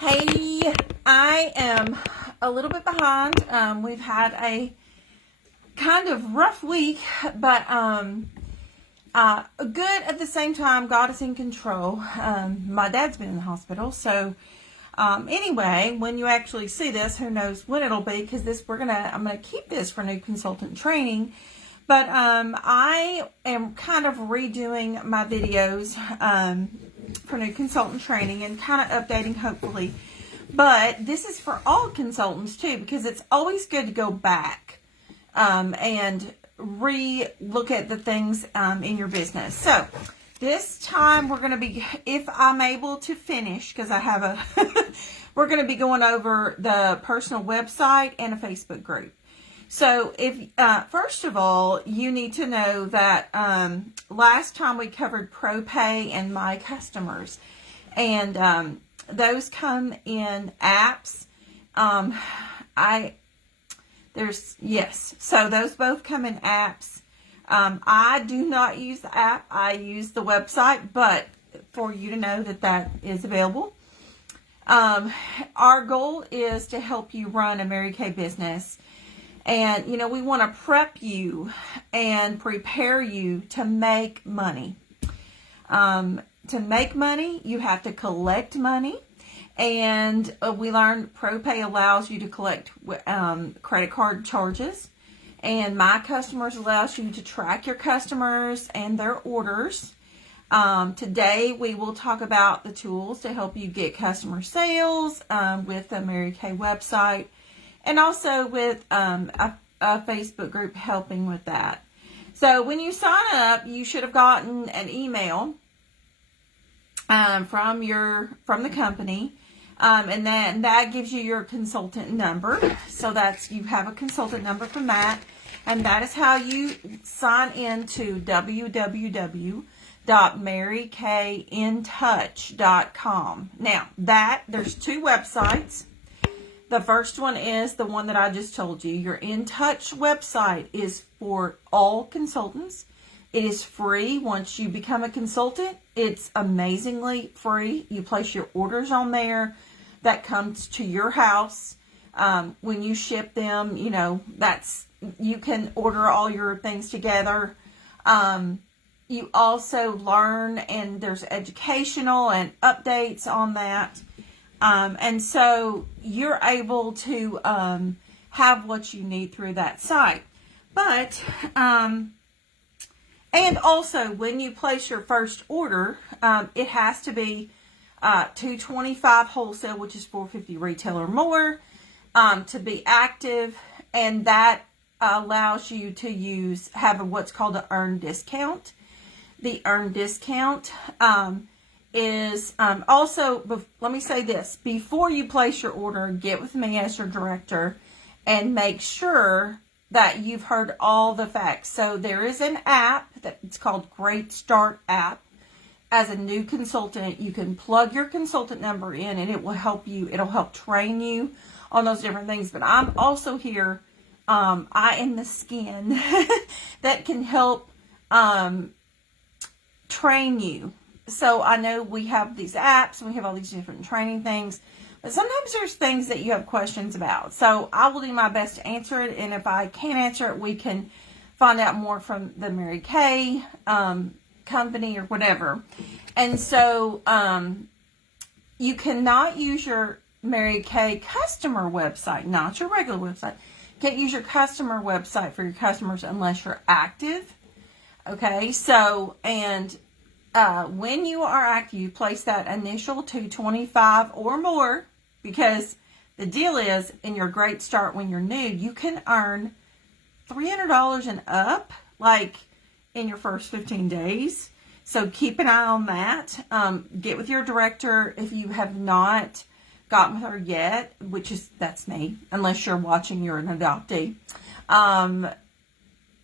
Hey, I am a little bit behind. We've had a kind of rough week, but good at the same time. God is in control. My dad's been in the hospital, so anyway, when you actually see this, who knows when it'll be? Because I'm gonna keep this for new consultant training. But I am kind of redoing my videos for new consultant training and kind of updating, hopefully. But this is for all consultants too, because it's always good to go back and re-look at the things in your business. So this time we're going to be, if I'm able to finish, because I have we're going to be going over the personal website and a Facebook group. So if, first of all, you need to know that last time we covered ProPay and My Customers, and those come in apps. So those both come in apps. I do not use the app. I use the website, but for you to know that is available. Our goal is to help you run a Mary Kay business. And, we want to prep you and prepare you to make money. To make money, you have to collect money. And we learned ProPay allows you to collect credit card charges. And My Customers allows you to track your customers and their orders. Today, we will talk about the tools to help you get customer sales with the Mary Kay website. And also with a Facebook group helping with that. So when you sign up, you should have gotten an email from the company, and then that gives you your consultant number. So you have a consultant number from that, and that is how you sign into www.marykayintouch.com. Now there's two websites. The first one is the one that I just told you. Your In Touch website is for all consultants. It is free once you become a consultant. It's amazingly free. You place your orders on there. That comes to your house. When you ship them, you can order all your things together. You also learn, and there's educational and updates on that. And so you're able to have what you need through that site. But, and also when you place your first order, it has to be $225 wholesale, which is $450 retail or more, to be active. And that allows you to have what's called an earned discount. The earned discount is also, let me say this, before you place your order, get with me as your director and make sure that you've heard all the facts. So there is an app it's called Great Start app. As a new consultant, you can plug your consultant number in and it will help you. It'll help train you on those different things. But I'm also here, I am the skin that can help train you. So I know we have these apps and we have all these different training things, but sometimes there's things that you have questions about. So I will do my best to answer it. And if I can't answer it, we can find out more from the Mary Kay company or whatever. And so you cannot use your Mary Kay customer website, not your regular website. You can't use your customer website for your customers unless you're active. Okay, so, and when you are active, you place that initial $225 or more, because the deal is, in your Great Start, when you're new, you can earn $300 and up, like in your first 15 days. So keep an eye on that. Get with your director if you have not gotten with her yet, that's me, unless you're watching, you're an adoptee.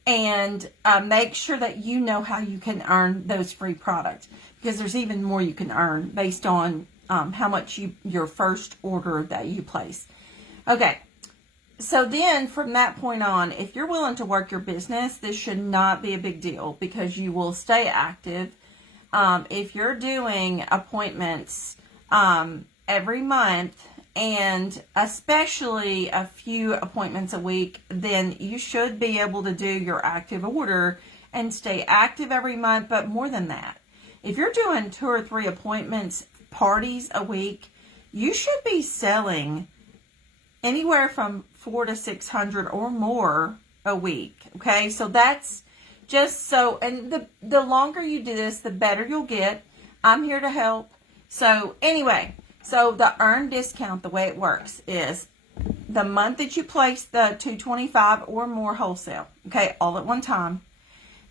And make sure that you know how you can earn those free products, because there's even more you can earn based on how much your first order that you place. Okay, so then from that point on, if you're willing to work your business, this should not be a big deal, because you will stay active. If you're doing appointments every month, and especially a few appointments a week, then you should be able to do your active order and stay active every month. But more than that, if you're doing 2 or 3 appointments, parties a week, you should be selling anywhere from 400 to 600 or more a week. Okay, so that's just so, and the longer you do this, the better you'll get. I'm here to help. So anyway, so the earned discount, the way it works is the month that you place the $225 or more wholesale, okay, all at one time,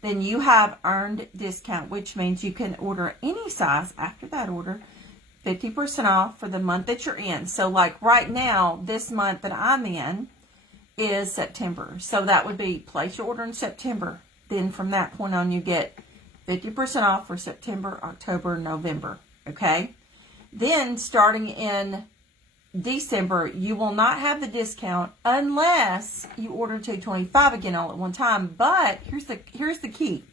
then you have earned discount, which means you can order any size after that order, 50% off for the month that you're in. So like right now, this month that I'm in is September. So that would be place your order in September. Then from that point on, you get 50% off for September, October, November. Okay. Then starting in December, you will not have the discount unless you order $225 again all at one time. But here's the key.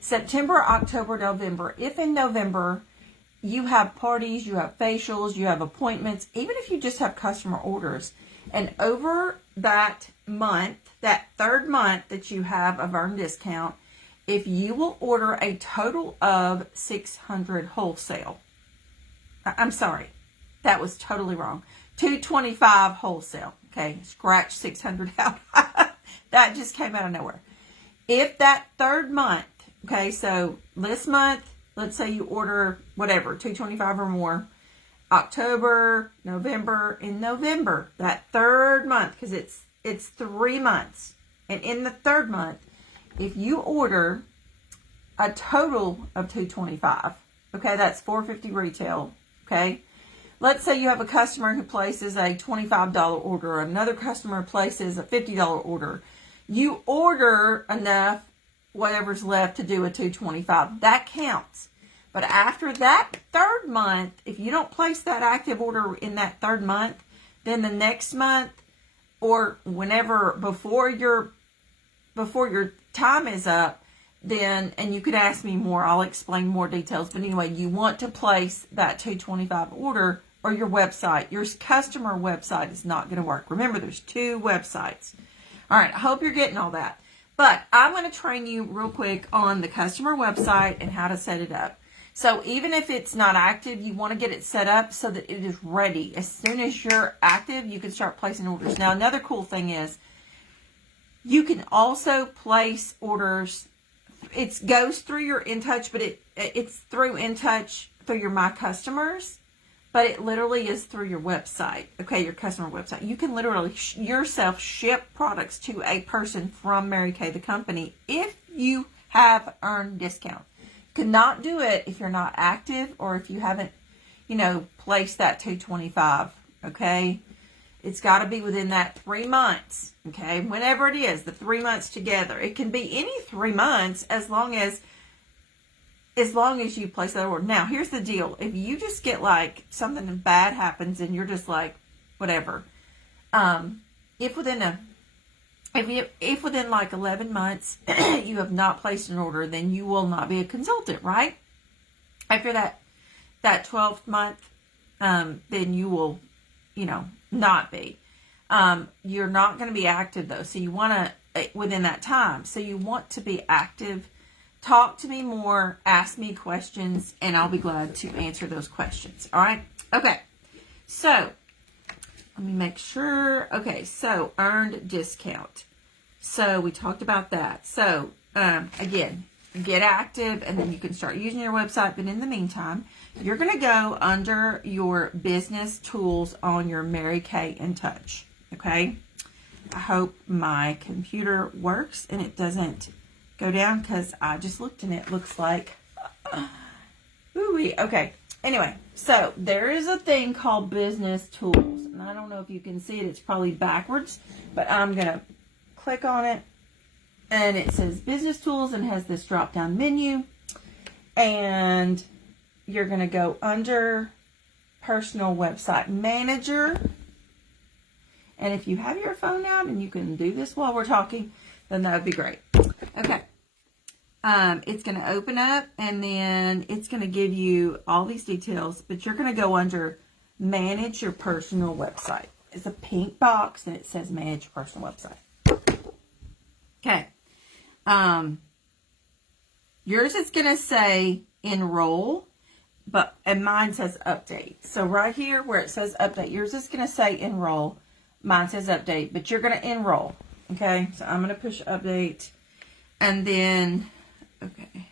September, October, November. If in November you have parties, you have facials, you have appointments, even if you just have customer orders, and over that month, that third month that you have of earned discount, if you will order a total of 600 wholesale, I'm sorry, that was totally wrong. 225 wholesale. Okay, scratch 600 out. That just came out of nowhere. If that third month, okay, so this month, let's say you order whatever, 225 or more, October, November, in November, that third month, because it's 3 months. And in the third month, if you order a total of 225, okay, that's $450 retail, okay? Let's say you have a customer who places a $25 order, another customer places a $50 order. You order enough, whatever's left, to do a 225. That counts. But after that third month, if you don't place that active order in that third month, then the next month or whenever before your time is up, then, and you could ask me more, I'll explain more details. But anyway, you want to place that 225 order, or your website, your customer website is not going to work. Remember, there's 2 websites. All right, I hope you're getting all that. But I'm going to train you real quick on the customer website and how to set it up. So even if it's not active, you want to get it set up so that it is ready. As soon as you're active, you can start placing orders. Now, another cool thing is you can also place orders. It goes through your InTouch, but it's through InTouch through your My Customers, but it literally is through your website, okay, your customer website. You can literally yourself ship products to a person from Mary Kay, the company, if you have earned discount. Cannot do it if you're not active or if you haven't, placed that 225, okay? It's got to be within that 3 months, okay? Whenever it is, the 3 months together. It can be any 3 months as long as you place that order. Now, here's the deal. If you just get like something bad happens and you're just like, whatever, if within like 11 months you have not placed an order, then you will not be a consultant, right? After that 12th month, then you will, not be. You're not going to be active though. So you want to, within that time, so you want to be active. Talk to me more, ask me questions, and I'll be glad to answer those questions. All right? Okay. So, let me make sure. Okay, so earned discount. So, we talked about that. So, again, get active, and then you can start using your website. But in the meantime, you're going to go under your business tools on your Mary Kay InTouch. Okay? I hope my computer works and it doesn't go down because I just looked and it looks like ooh-wee. Okay, anyway, so there is a thing called business tools, and I don't know if you can see it, it's probably backwards, but I'm gonna click on it and it says business tools and has this drop down menu, and you're gonna go under personal website manager, and if you have your phone out and you can do this while we're talking, then that would be great. Okay. It's going to open up and then it's going to give you all these details, but you're going to go under manage your personal website. It's a pink box and it says manage your personal website. Okay. Yours is going to say enroll, and mine says update. So right here where it says update, yours is going to say enroll. Mine says update, but you're going to enroll. Okay. So I'm going to push update. And then, okay.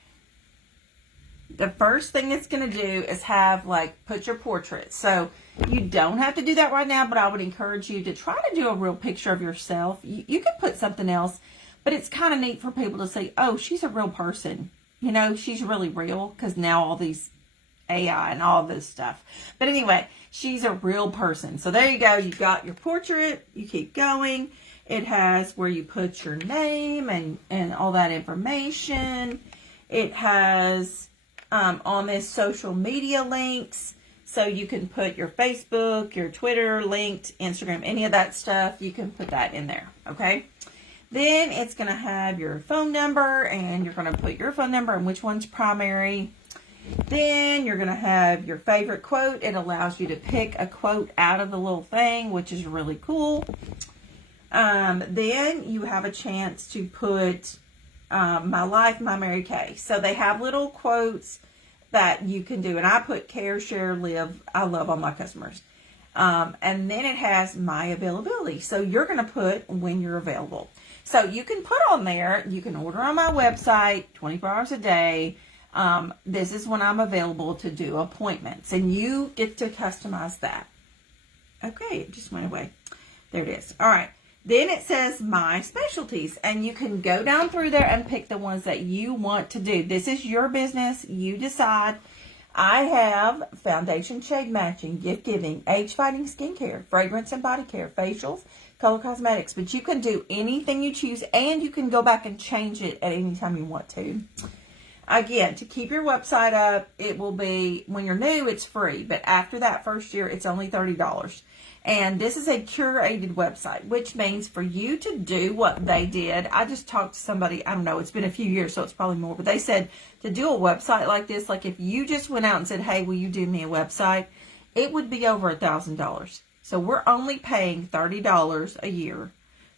The first thing it's going to do is have, like, put your portrait. So you don't have to do that right now, but I would encourage you to try to do a real picture of yourself. You can put something else, but it's kind of neat for people to say, oh, she's a real person. You know, she's really real, because now all these AI and all this stuff. But anyway, she's a real person. So there you go. You got your portrait. You keep going. It has where you put your name and all that information. It has on this social media links. So you can put your Facebook, your Twitter, linked, Instagram, any of that stuff. You can put that in there. Okay. Then it's going to have your phone number, and you're going to put your phone number and which one's primary. Then you're going to have your favorite quote. It allows you to pick a quote out of the little thing, which is really cool. Then you have a chance to put my life, my Mary Kay. So they have little quotes that you can do. And I put care, share, live. I love all my customers. And then it has my availability. So you're going to put when you're available. So you can put on there, you can order on my website 24 hours a day. This is when I'm available to do appointments. And you get to customize that. Okay, it just went away. There it is. All right. Then it says my specialties, and you can go down through there and pick the ones that you want to do. This is your business. You decide. I have foundation shade matching, gift giving, age fighting skincare, fragrance and body care, facials, color cosmetics. But you can do anything you choose, and you can go back and change it at any time you want to. Again, to keep your website up, it will be, when you're new, it's free. But after that first year, it's only $30. And this is a curated website, which means for you to do what they did. I just talked to somebody, I don't know, it's been a few years, so it's probably more. But they said to do a website like this, like if you just went out and said, hey, will you do me a website? It would be over $1,000. So we're only paying $30 a year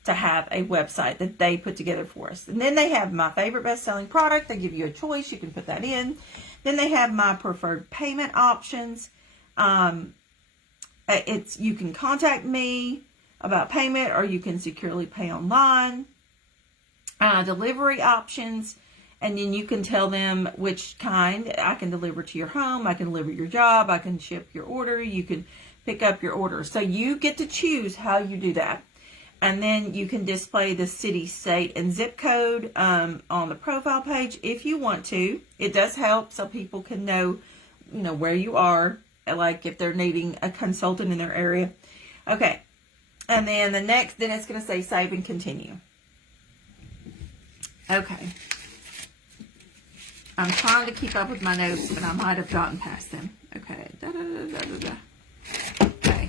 to have a website that they put together for us. And then they have my favorite best-selling product. They give you a choice. You can put that in. Then they have my preferred payment options. You can contact me about payment, or you can securely pay online. Delivery options, and then you can tell them which kind. I can deliver to your home. I can deliver your job. I can ship your order. You can pick up your order. So you get to choose how you do that. And then you can display the city, state, and zip code on the profile page if you want to. It does help so people can know, where you are, like if they're needing a consultant in their area. Okay. And then then it's going to say save and continue. Okay. I'm trying to keep up with my notes, but I might have gotten past them. Okay. Okay.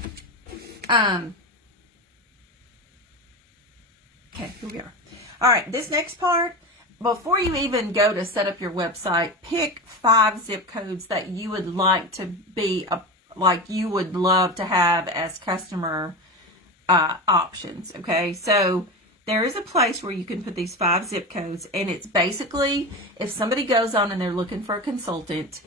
Okay, here we are. All right, this next part, before you even go to set up your website, pick 5 zip codes that you would like to be, you would love to have as customer options, okay? So there is a place where you can put these 5 zip codes, and it's basically, if somebody goes on and they're looking for a consultant,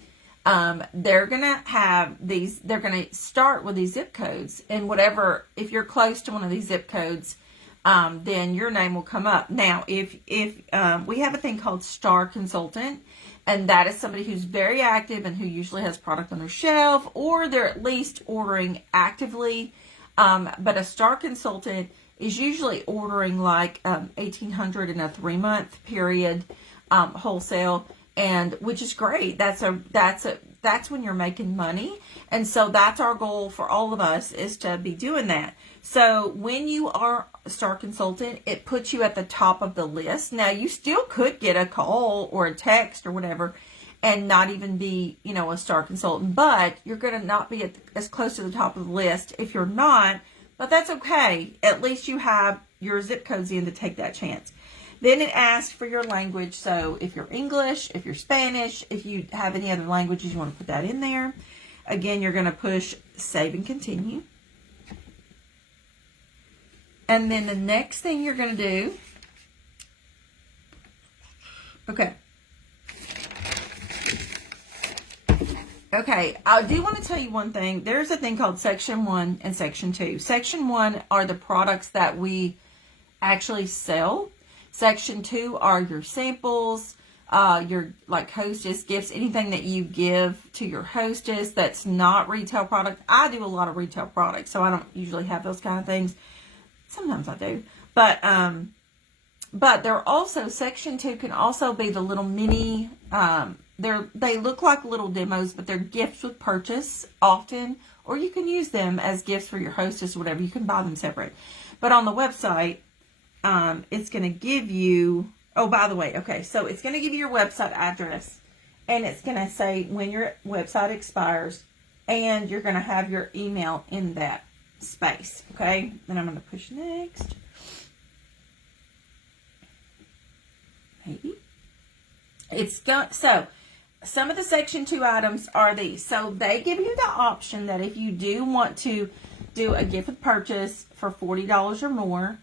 they're going to have these, they're going to start with these zip codes, and whatever, if you're close to one of these zip codes, then your name will come up. Now, if we have a thing called Star Consultant, and that is somebody who's very active and who usually has product on their shelf, or they're at least ordering actively. But a Star Consultant is usually ordering like $1,800 in a 3-month period, wholesale, and which is great. That's when you're making money, and so that's our goal for all of us, is to be doing that. So when you are a Star Consultant, it puts you at the top of the list. Now, you still could get a call or a text or whatever and not even be, a Star Consultant, but you're going to not be as close to the top of the list if you're not, but that's okay. At least you have your zip codes in to take that chance. Then it asks for your language. So if you're English, if you're Spanish, if you have any other languages, you want to put that in there. Again, you're going to push save and continue. And then the next thing you're going to do, okay, I do want to tell you one thing. There's a thing called Section 1 and Section 2. Section 1 are the products that we actually sell. Section 2 are your samples, your like hostess gifts, anything that you give to your hostess that's not retail product. I do a lot of retail products, so I don't usually have those kind of things. Sometimes I do. But they're also, Section 2 can also be the little mini, they look like little demos, but they're gifts with purchase often, or you can use them as gifts for your hostess or whatever. You can buy them separate. But on the website, it's going to give you, oh, by the way, okay, so it's going to give you your website address, and it's going to say when your website expires, and you're going to have your email in that space, okay? Then I'm going to push next. Maybe. So, some of the Section 2 items are these. So, they give you the option that if you do want to do a gift with purchase for $40 or more,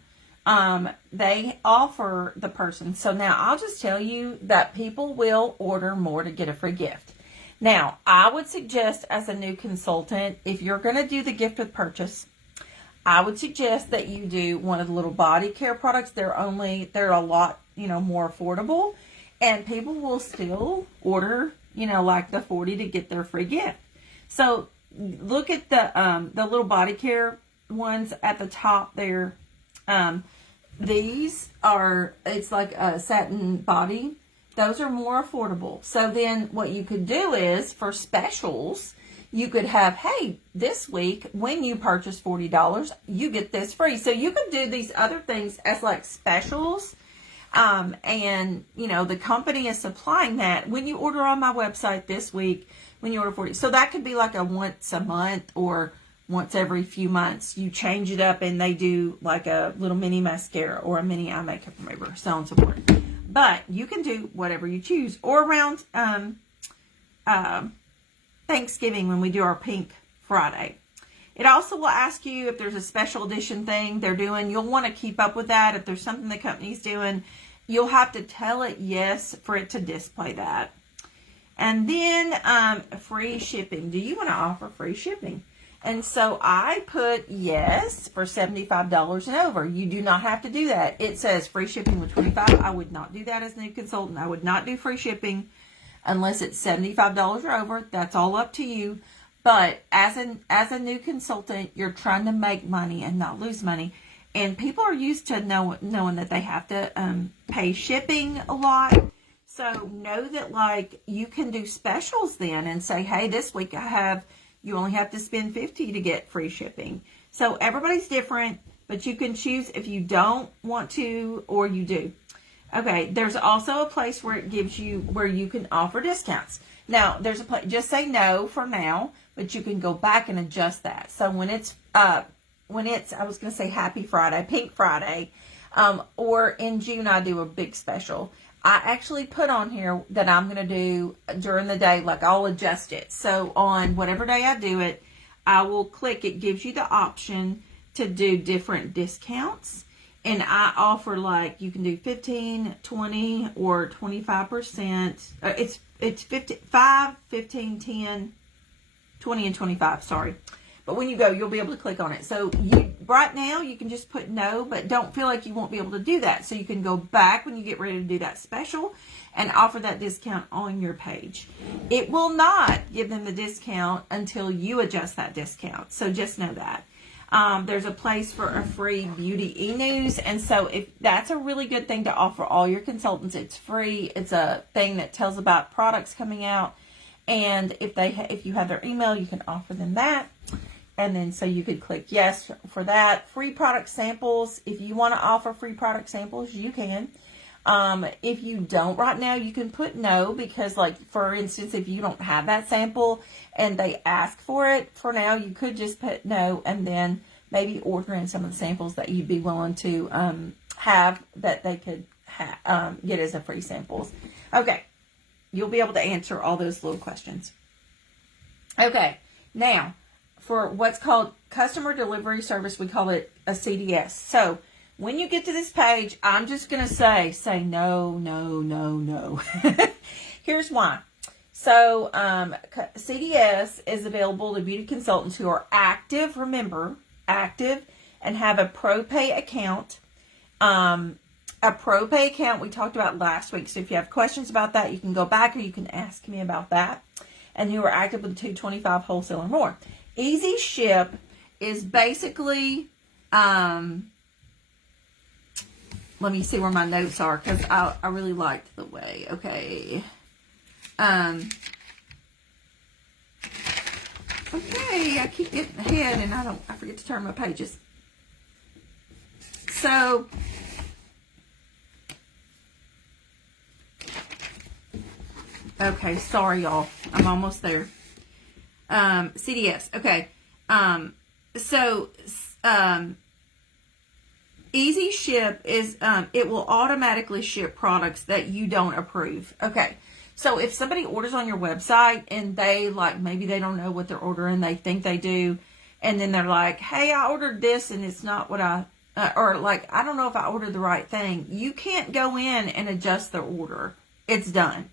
they offer the person. So, now I'll just tell you that people will order more to get a free gift. Now, I would suggest as a new consultant, if you're going to do the gift with purchase, I would suggest that you do one of the little body care products. They're a lot, more affordable, and people will still order, like the 40 to get their free gift. So look at the little body care ones at the top there. These are, it's like a satin body. Those are more affordable. So then what you could do is for specials, you could have, hey, this week when you purchase $40, you get this free. So you could do these other things as like specials. And the company is supplying that when you order on my website this week, when you order 40. So that could be like a once a month or once every few months. You change it up and they do like a little mini mascara or a mini eye makeup remover, so on and so forth. But you can do whatever you choose. Or around Thanksgiving when we do our Pink Friday. It also will ask you if there's a special edition thing they're doing. You'll want to keep up with that. If there's something the company's doing, you'll have to tell it yes for it to display that. And then free shipping. Do you want to offer free shipping? And so I put yes for $75 and over. You do not have to do that. It says free shipping with $25. I would not do that as a new consultant. I would not do free shipping unless it's $75 or over. That's all up to you. But as a new consultant, you're trying to make money and not lose money. And people are used to knowing that they have to pay shipping a lot. So know that like you can do specials then and say, hey, this week you only have to spend $50 to get free shipping. So everybody's different, but you can choose if you don't want to or you do. Okay, there's also a place where it gives you, where you can offer discounts. Now, there's a place, just say no for now, but you can go back and adjust that. So when it's, I was going to say Happy Friday, Pink Friday, or in June I do a big special. I actually put on here that I'm going to do during the day, like I'll adjust it. So on whatever day I do it, I will click, it gives you the option to do different discounts. And I offer like, you can do 15, 20, or 25%. It's 5, 15, 10, 20, and 25, sorry. But when you go, you'll be able to click on it. So right now, you can just put no, but don't feel like you won't be able to do that. So you can go back when you get ready to do that special and offer that discount on your page. It will not give them the discount until you adjust that discount. So just know that. There's a place for a free beauty e-news. And so if that's a really good thing to offer all your consultants. It's free. It's a thing that tells about products coming out. And if you have their email, you can offer them that. And then so you could click yes for that. Free product samples. If you want to offer free product samples, you can. If you don't right now, you can put no, because like, for instance, if you don't have that sample and they ask for it, for now, you could just put no and then maybe order in some of the samples that you'd be willing to have that they could get as a free samples. Okay. You'll be able to answer all those little questions. Okay. Now, for what's called customer delivery service, we call it a CDS. So when you get to this page, I'm just going to say no, no, no, no. Here's why. So CDS is available to beauty consultants who are active, remember, active, and have a ProPay account. A ProPay account we talked about last week. So if you have questions about that, you can go back or you can ask me about that. And who are active with 225 wholesale or more. Easy Ship is basically, let me see where my notes are because I really liked the way, okay. Okay, I keep getting ahead and I forget to turn my pages. So, okay, sorry y'all. I'm almost there. CDS. Okay. Easy Ship is, it will automatically ship products that you don't approve. Okay. So if somebody orders on your website and they maybe they don't know what they're ordering, they think they do. And then they're like, hey, I ordered this and it's not what I don't know if I ordered the right thing. You can't go in and adjust the order. It's done.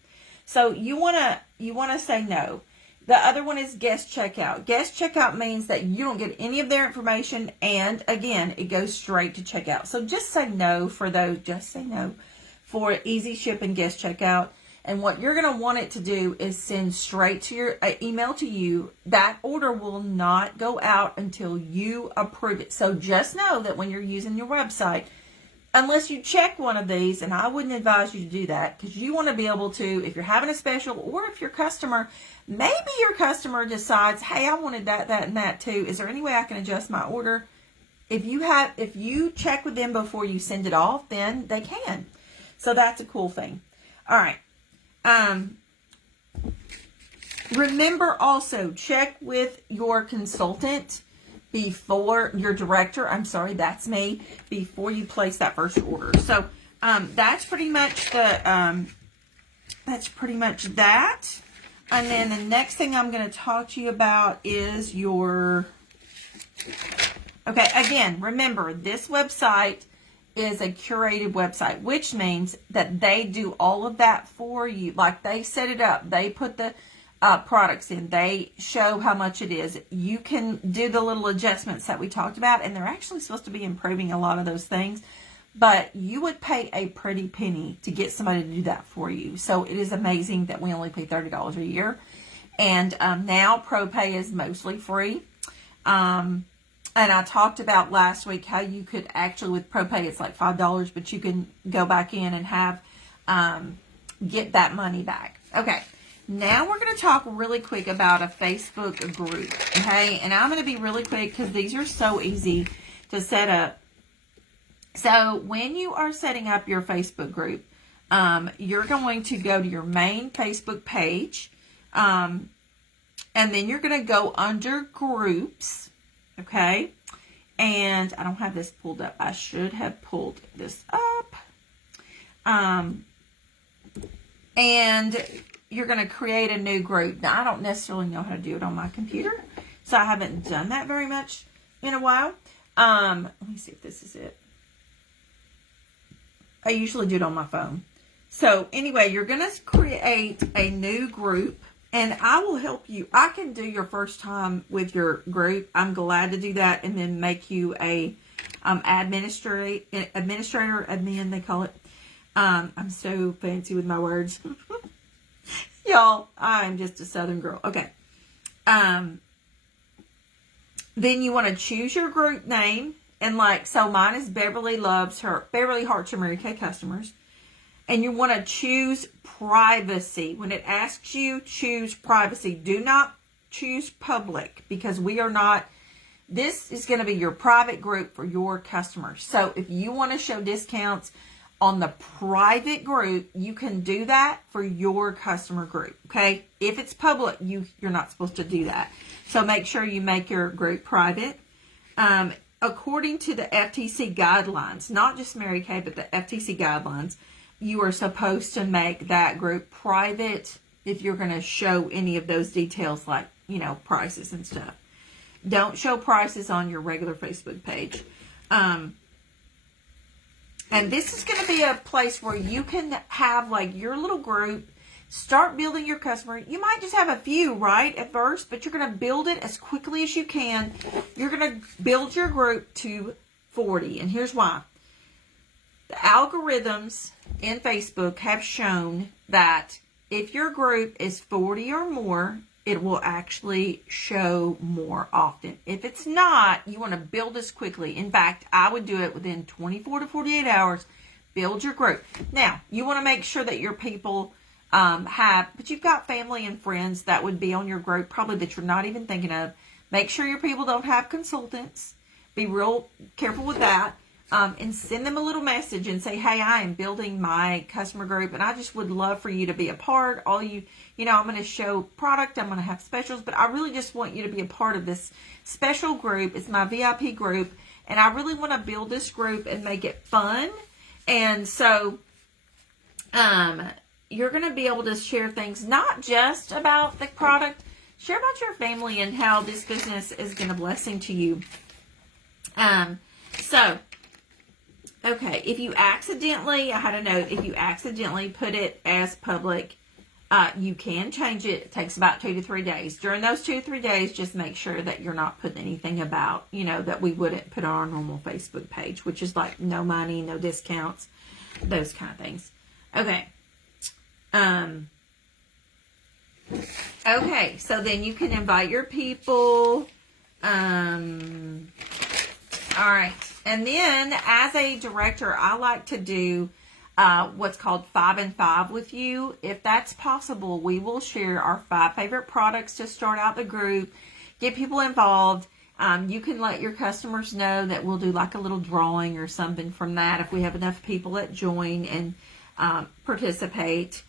So you want to say no. The other one is guest checkout. Guest checkout means that you don't get any of their information, and again, it goes straight to checkout. So just say no for those. Just say no for Easy Ship and guest checkout. And what you're going to want it to do is send straight to your email to you. That order will not go out until you approve it. So just know that when you're using your website, unless you check one of these, and I wouldn't advise you to do that because you want to be able to, if you're having a special or if your customer, maybe your customer decides, hey, I wanted that, and that too. Is there any way I can adjust my order? If you check with them before you send it off, then they can. So that's a cool thing. All right. Remember also, check with your consultant before your director. I'm sorry, that's me. Before you place that first order. So, that's pretty much that. And then the next thing I'm going to talk to you about is your, okay, again, remember, this website is a curated website, which means that they do all of that for you. Like, they set it up. They put the products in. They show how much it is. You can do the little adjustments that we talked about, and they're actually supposed to be improving a lot of those things. But you would pay a pretty penny to get somebody to do that for you. So it is amazing that we only pay $30 a year. And now ProPay is mostly free. And I talked about last week how you could actually, with ProPay, it's like $5, but you can go back in and have, get that money back. Okay. Now we're going to talk really quick about a Facebook group. Okay. And I'm going to be really quick because these are so easy to set up. So when you are setting up your Facebook group, you're going to go to your main Facebook page, and then you're going to go under groups, okay? And I don't have this pulled up. I should have pulled this up. And you're going to create a new group. Now, I don't necessarily know how to do it on my computer, so I haven't done that very much in a while. Let me see if this is it. I usually do it on my phone. So anyway, you're going to create a new group, and I will help you. I can do your first time with your group. I'm glad to do that, and then make you a administrator, admin, they call it. I'm so fancy with my words. Y'all, I'm just a Southern girl. Okay. Then you want to choose your group name. And so mine is Beverly Hearts Her Mary Kay Customers. And you want to choose privacy. When it asks you, choose privacy. Do not choose public, because we are not, this is going to be your private group for your customers. So if you want to show discounts on the private group, you can do that for your customer group. Okay. If it's public, you're not supposed to do that. So make sure you make your group private. According to the FTC guidelines, not just Mary Kay, but the FTC guidelines, you are supposed to make that group private if you're going to show any of those details, like prices and stuff. Don't show prices on your regular Facebook page. And this is going to be a place where you can have like your little group, start building your customer. You might just have a few, right, at first, but you're going to build it as quickly as you can. You're going to build your group to 40. And here's why. The algorithms in Facebook have shown that if your group is 40 or more, it will actually show more often. If it's not, you want to build this quickly. In fact, I would do it within 24 to 48 hours. Build your group. Now, you want to make sure that your people but you've got family and friends that would be on your group, probably that you're not even thinking of. Make sure your people don't have consultants. Be real careful with that. And send them a little message and say, hey, I am building my customer group and I just would love for you to be a part. I'm going to show product, I'm going to have specials, but I really just want you to be a part of this special group. It's my VIP group and I really want to build this group and make it fun. And so, you're going to be able to share things, not just about the product, share about your family and how this business is going to blessing to you. Okay, if you accidentally, I had a note, if you accidentally put it as public, you can change it. It takes about 2 to 3 days. During those 2 to 3 days, just make sure that you're not putting anything about, that we wouldn't put on our normal Facebook page, which is like no money, no discounts, those kind of things. Okay. Okay, so then you can invite your people. All right. And then as a director, I like to do what's called 5 and 5 with you. If that's possible, we will share our 5 favorite products to start out the group, get people involved. You can let your customers know that we'll do like a little drawing or something from that if we have enough people that join and participate.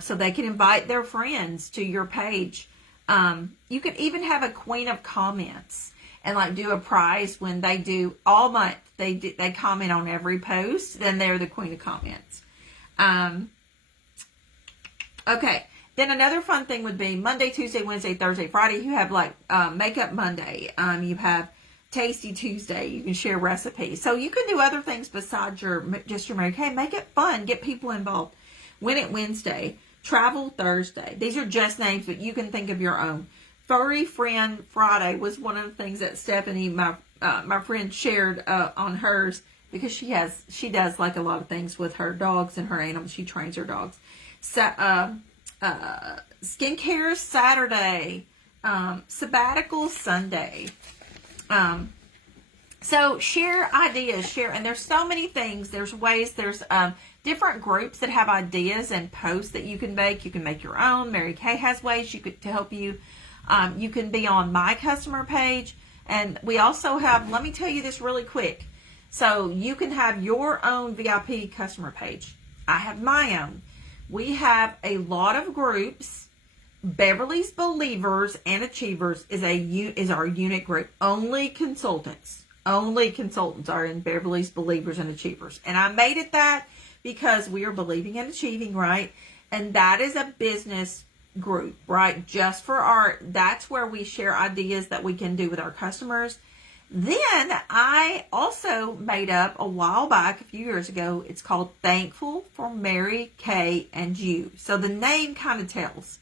So they can invite their friends to your page. You could even have a queen of comments and like do a prize when they do all month. They comment on every post. Then they're the queen of comments. Okay. Then another fun thing would be Monday, Tuesday, Wednesday, Thursday, Friday. You have like Makeup Monday. You have Tasty Tuesday. You can share recipes. So you can do other things besides just your Mary Kay. Make it fun. Get people involved. Win It Wednesday. Travel Thursday. These are just names, but you can think of your own. Furry Friend Friday was one of the things that Stephanie, my friend, shared on hers because she does like a lot of things with her dogs and her animals. She trains her dogs. So, Skincare Saturday, Sabbatical Sunday. So share ideas, and there's so many things. There's ways. There's different groups that have ideas and posts that you can make. You can make your own. Mary Kay has ways to help you. You can be on my customer page. And we also have, let me tell you this really quick. So you can have your own VIP customer page. I have my own. We have a lot of groups. Beverly's Believers and Achievers is our unit group. Only consultants are in Beverly's Believers and Achievers. And I made it that because we are believing and achieving, right? And that is a business group, right? Just for that's where we share ideas that we can do with our customers. Then I also made up a while back, a few years ago, it's called Thankful for Mary Kay and You. So the name kind of tells.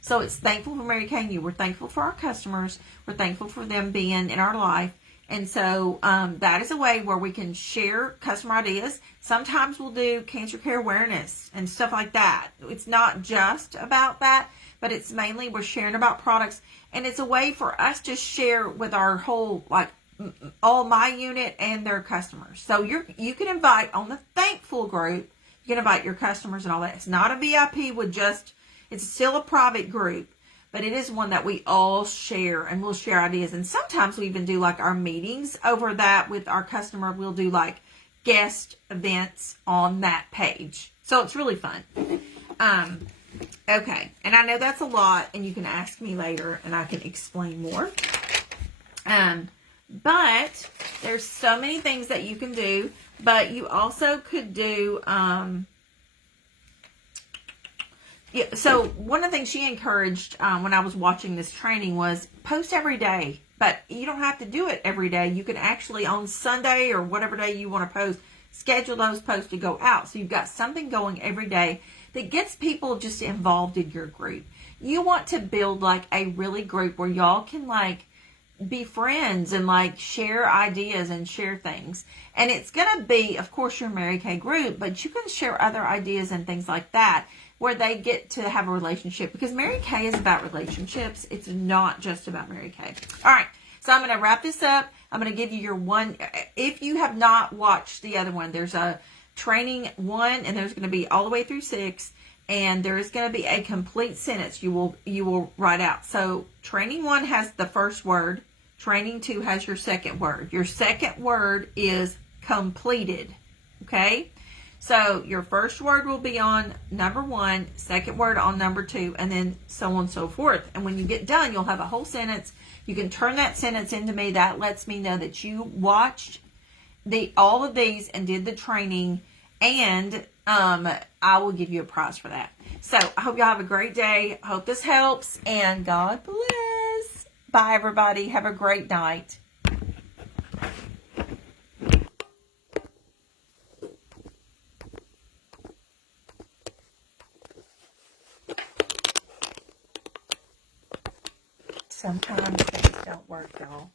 So it's Thankful for Mary Kay and You. We're thankful for our customers. We're thankful for them being in our life. And so that is a way where we can share customer ideas. Sometimes we'll do cancer care awareness and stuff like that. It's not just about that, but it's mainly we're sharing about products. And it's a way for us to share with our whole, like, all my unit and their customers. So you can invite on the Thankful group, you can invite your customers and all that. It's not a VIP it's still a private group, but it is one that we all share and we'll share ideas. And sometimes we even do like our meetings over that with our customer. We'll do like guest events on that page. So it's really fun. Okay. And I know that's a lot and you can ask me later and I can explain more. But there's so many things that you can do, but you also could do, Yeah, so one of the things she encouraged when I was watching this training was post every day. But you don't have to do it every day. You can actually on Sunday or whatever day you want to post, schedule those posts to go out. So you've got something going every day that gets people just involved in your group. You want to build like a really group where y'all can like be friends and like share ideas and share things. And it's going to be, of course, your Mary Kay group, but you can share other ideas and things like that where they get to have a relationship, because Mary Kay is about relationships. It's not just about Mary Kay. All right. So I'm going to wrap this up. I'm going to give you your one. If you have not watched the other one, there's a training 1 and there's going to be all the way through 6. And there is going to be a complete sentence you will write out. So training 1 has the first word. Training 2 has your second word. Your second word is completed. Okay? So your first word will be on number 1, second word on number 2, and then so on and so forth. And when you get done, you'll have a whole sentence. You can turn that sentence into me. That lets me know that you watched all of these and did the training, and I will give you a prize for that. So I hope y'all have a great day. I hope this helps, and God bless. Bye, everybody. Have a great night. Sometimes things don't work, y'all.